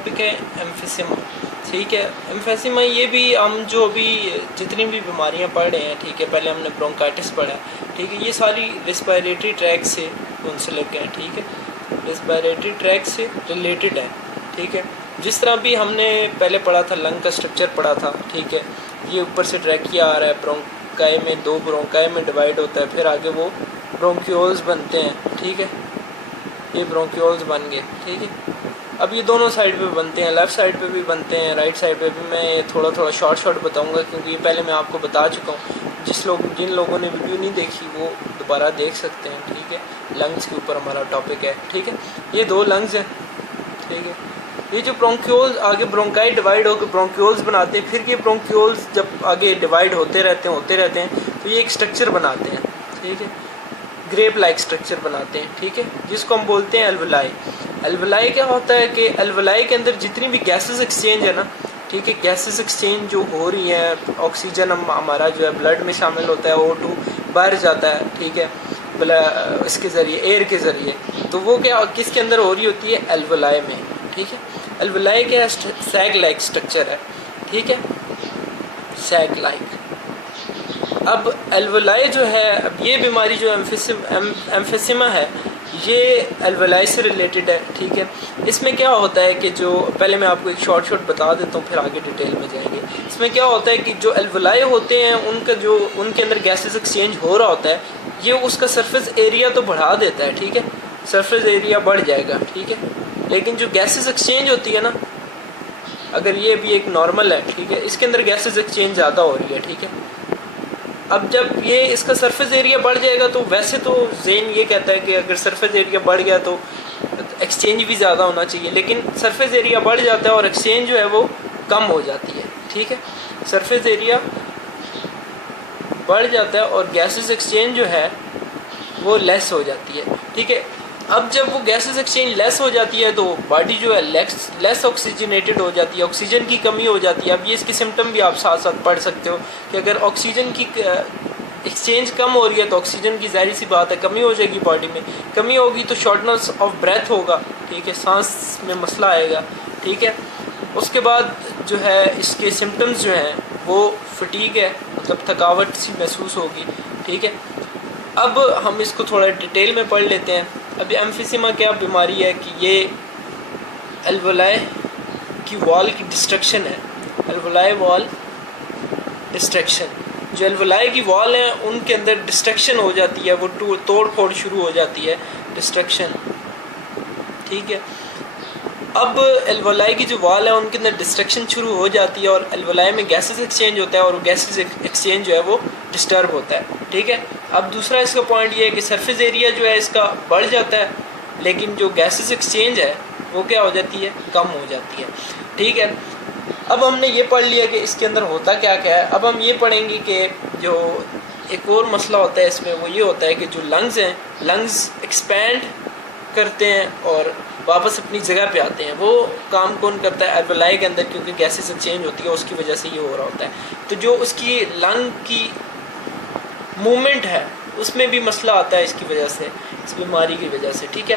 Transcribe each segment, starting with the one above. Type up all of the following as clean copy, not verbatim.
Topic ہے ایمفیسیما. ٹھیک ہے, ایمفیسیما یہ بھی ہم جو ابھی جتنی بھی بیماریاں پڑھ رہے ہیں, ٹھیک ہے, پہلے ہم نے برونکائٹس پڑھا, ٹھیک ہے, یہ ساری ریسپائریٹری ٹریک سے منسلک ہیں. ٹھیک ہے, ریسپائریٹری ٹریک سے ریلیٹڈ ہے. ٹھیک ہے, جس طرح بھی ہم نے پہلے پڑھا تھا لنگ کا اسٹرکچر پڑھا تھا. ٹھیک ہے, یہ اوپر سے ٹریکیا آ رہا ہے, برونکائی میں 2 برونکائی میں ڈیوائڈ ہوتا ہے, پھر آگے وہ برونکیولز بنتے ہیں. ٹھیک ہے, یہ برونکیولز بن گئے. ٹھیک ہے, اب یہ دونوں سائڈ پہ بنتے ہیں, لیفٹ سائڈ پہ بھی بنتے ہیں, رائٹ سائڈ پہ بھی. میں تھوڑا شارٹ بتاؤں گا کیونکہ یہ پہلے میں آپ کو بتا چکا ہوں. جن لوگوں نے ویڈیو نہیں دیکھی وہ دوبارہ دیکھ سکتے ہیں. ٹھیک ہے, لنگس کے اوپر ہمارا ٹاپک ہے. ٹھیک ہے, یہ 2 لنگس ہیں. ٹھیک ہے, یہ جو برونکیولز آگے برونکائی ڈیوائڈ ہو کے برونکیولز بناتے ہیں, پھر یہ برونکیولز جب آگے ڈیوائڈ ہوتے رہتے ہیں تو یہ ایک اسٹرکچر بناتے ہیں. ٹھیک ہے, گریپ لائک اسٹرکچر بناتے ہیں. ٹھیک ہے, جس کو ہم بولتے ہیں الولائی. الولائی کیا ہوتا ہے کہ الولائی کے اندر جتنی بھی گیسز ایکسچینج ہے نا, ٹھیک ہے, گیسز ایکسچینج جو ہو رہی ہیں, آکسیجن ہمارا جو ہے بلڈ میں شامل ہوتا ہے, O2 باہر جاتا ہے. ٹھیک ہے, اس کے ذریعے, ایئر کے ذریعے, تو وہ کیا کس کے اندر ہو رہی ہوتی ہے, الولائی میں. ٹھیک ہے, الولائی کیا سیگ لائک اسٹرکچر ہے. ٹھیک ہے, سیگ لائک. اب الولائی جو ہے, اب یہ بیماری جو ایمفیسیما ہے, یہ الولائی سے ریلیٹڈ ہے. ٹھیک ہے, اس میں کیا ہوتا ہے کہ جو پہلے میں آپ کو ایک شارٹ بتا دیتا ہوں, پھر آگے ڈیٹیل میں جائیں گے. اس میں کیا ہوتا ہے کہ جو الولائی ہوتے ہیں ان کے اندر گیسز ایکسچینج ہو رہا ہوتا ہے, یہ اس کا سرفیس ایریا تو بڑھا دیتا ہے. ٹھیک ہے, سرفیس ایریا بڑھ جائے گا. ٹھیک ہے, لیکن جو گیسز ایکسچینج ہوتی ہے نا, اگر یہ بھی ایک نارمل ہے, ٹھیک ہے, اس کے اندر گیسز ایکسچینج زیادہ ہو رہی ہے. ٹھیک ہے, اب جب یہ اس کا سرفیس ایریا بڑھ جائے گا تو ویسے تو ذہن یہ کہتا ہے کہ اگر سرفیس ایریا بڑھ گیا تو ایکسچینج بھی زیادہ ہونا چاہیے, لیکن سرفیس ایریا بڑھ جاتا ہے اور ایکسچینج جو ہے وہ کم ہو جاتی ہے. ٹھیک ہے, سرفیس ایریا بڑھ جاتا ہے اور گیسز ایکسچینج جو ہے وہ لیس ہو جاتی ہے. ٹھیک ہے, اب جب وہ گیسز ایکسچینج لیس ہو جاتی ہے تو باڈی جو ہے لیس آکسیجنیٹڈ ہو جاتی ہے, آکسیجن کی کمی ہو جاتی ہے. اب یہ اس کے سمٹم بھی آپ ساتھ پڑھ سکتے ہو کہ اگر آکسیجن کی ایکسچینج کم ہو رہی ہے تو آکسیجن کی ظاہری سی بات ہے کمی ہو جائے گی, باڈی میں کمی ہوگی تو شارٹنس آف بریتھ ہوگا. ٹھیک ہے, سانس میں مسئلہ آئے گا. ٹھیک ہے, اس کے بعد جو ہے اس کے سمٹمز جو ہیں وہ فٹیگ ہے, مطلب تھکاوٹ سی محسوس ہوگی. ٹھیک ہے, اب ہم اس کو تھوڑا ڈیٹیل میں پڑھ لیتے ہیں. ابھی ایمفیسیما کیا بیماری ہے کہ یہ الولائی کی وال کی ڈسٹرکشن ہے. الولائی وال ڈسٹرکشن, جو الولائی کی وال ہیں ان کے اندر ڈسٹرکشن ہو جاتی ہے, وہ توڑ پھوڑ شروع ہو جاتی ہے, ڈسٹرکشن. ٹھیک ہے, اب الولائی کی جو وال ہے ان کے اندر ڈسٹرکشن شروع ہو جاتی ہے اور الولائی میں گیسز ایکسچینج ہوتا ہے اور گیسز ایکسچینج جو ہے وہ ڈسٹرب ہوتا ہے. ٹھیک ہے, اب دوسرا اس کا پوائنٹ یہ ہے کہ سرفیس ایریا جو ہے اس کا بڑھ جاتا ہے, لیکن جو گیسز ایکسچینج ہے وہ کیا ہو جاتی ہے, کم ہو جاتی ہے. ٹھیک ہے, اب ہم نے یہ پڑھ لیا کہ اس کے اندر ہوتا کیا ہے. اب ہم یہ پڑھیں گے کہ جو ایک اور مسئلہ ہوتا ہے اس میں, وہ یہ ہوتا ہے کہ جو لنگز ہیں, لنگز ایکسپینڈ کرتے ہیں اور واپس اپنی جگہ پہ آتے ہیں. وہ کام کون کرتا ہے, الولائی کے اندر, کیونکہ گیسز ایکسچینج ہوتی ہے اس کی وجہ سے یہ ہو رہا ہوتا ہے. تو جو اس کی لنگ کی موومنٹ ہے اس میں بھی مسئلہ آتا ہے اس کی وجہ سے, اس بیماری کی وجہ سے. ٹھیک ہے,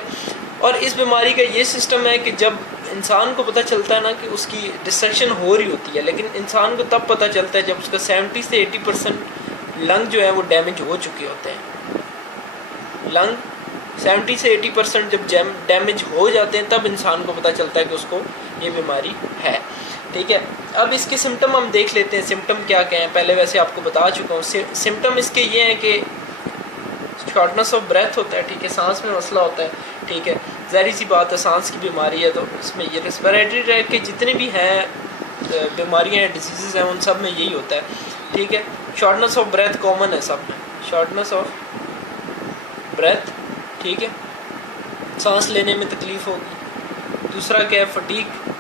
اور اس بیماری کا یہ سسٹم ہے کہ جب انسان کو پتہ چلتا ہے نا کہ اس کی ڈسٹرکشن ہو رہی ہوتی ہے, لیکن انسان کو تب پتہ چلتا ہے جب اس کا 70 سے 80% لنگ جو ہے وہ ڈیمیج ہو چکے ہوتے ہیں. لنگ 70 سے 80% جب ڈیمیج ہو جاتے ہیں تب انسان کو پتہ چلتا ہے کہ اس کو یہ بیماری ہے. ٹھیک ہے, اب اس کے سمٹم ہم دیکھ لیتے ہیں. سمٹم کیا ہیں, پہلے ویسے آپ کو بتا چکا ہوں. سمٹم اس کے یہ ہیں کہ شارٹنس آف بریتھ ہوتا ہے. ٹھیک ہے, سانس میں مسئلہ ہوتا ہے. ٹھیک ہے, ظاہری سی بات ہے, سانس کی بیماری ہے تو اس میں یہ ریسپیریٹری ٹریک کے جتنے بھی ہیں بیماریاں ہیں, ڈیزیزز ہیں, ان سب میں یہی ہوتا ہے. ٹھیک ہے, شارٹنس آف بریتھ کامن ہے سب میں, شارٹنس آف بریتھ. ٹھیک ہے, سانس لینے میں تکلیف ہوگی. دوسرا کیا ہے, فٹیگ,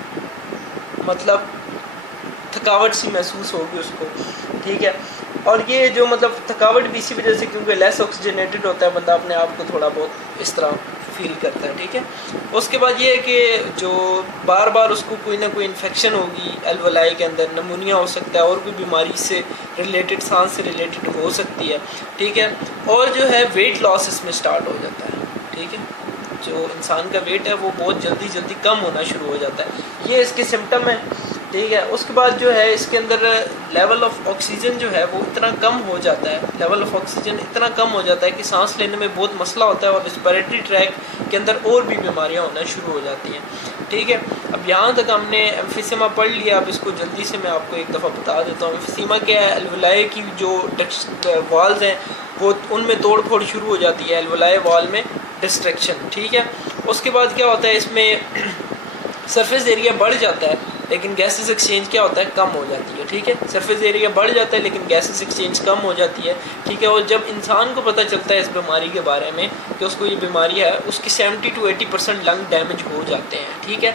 مطلب تھکاوٹ سی محسوس ہوگی اس کو. ٹھیک ہے, اور یہ جو مطلب تھکاوٹ بھی اسی وجہ سے کیونکہ لیس آکسیجنیٹڈ ہوتا ہے, بندہ اپنے آپ کو تھوڑا بہت اس طرح فیل کرتا ہے. ٹھیک ہے, اس کے بعد یہ ہے کہ جو بار بار اس کو کوئی نہ کوئی انفیکشن ہوگی الولائی کے اندر, نمونیا ہو سکتا ہے اور کوئی بیماری سے ریلیٹڈ, سانس سے ریلیٹڈ ہو سکتی ہے. ٹھیک ہے, اور جو ہے ویٹ لاس اس میں سٹارٹ ہو جاتا ہے. ٹھیک ہے, جو انسان کا ویٹ ہے وہ بہت جلدی کم ہونا شروع ہو جاتا ہے. یہ اس کے سمٹم ہیں. ٹھیک ہے. اس کے بعد جو ہے اس کے اندر لیول آف آکسیجن جو ہے وہ اتنا کم ہو جاتا ہے، لیول آف آکسیجن اتنا کم ہو جاتا ہے کہ سانس لینے میں بہت مسئلہ ہوتا ہے، اور ریسپیریٹری ٹریک کے اندر اور بھی بیماریاں ہونا شروع ہو جاتی ہیں. ٹھیک ہے. اب یہاں تک ہم نے ایمفیسیما پڑھ لیا. اب اس کو جلدی سے میں آپ کو ایک دفعہ بتا دیتا ہوں. ایمفیسیما کیا ہے؟ الولاے کی جو والز ہیں وہ ان میں توڑ پھوڑ شروع ہو جاتی ہے، الولاے وال میں ڈسٹریکشن. ٹھیک ہے. اس کے بعد کیا ہوتا ہے؟ اس میں سرفیس ایریا بڑھ جاتا ہے لیکن گیسز ایکسچینج کیا ہوتا ہے؟ کم ہو جاتی ہے. ٹھیک ہے. سرفیس ایریا بڑھ جاتا ہے لیکن گیسز ایکسچینج کم ہو جاتی ہے. ٹھیک ہے. اور جب انسان کو پتہ چلتا ہے اس بیماری کے بارے میں کہ اس کو یہ بیماری ہے، اس کی 70 to 80% لنگ ڈیمیج ہو جاتے ہیں. ٹھیک ہے.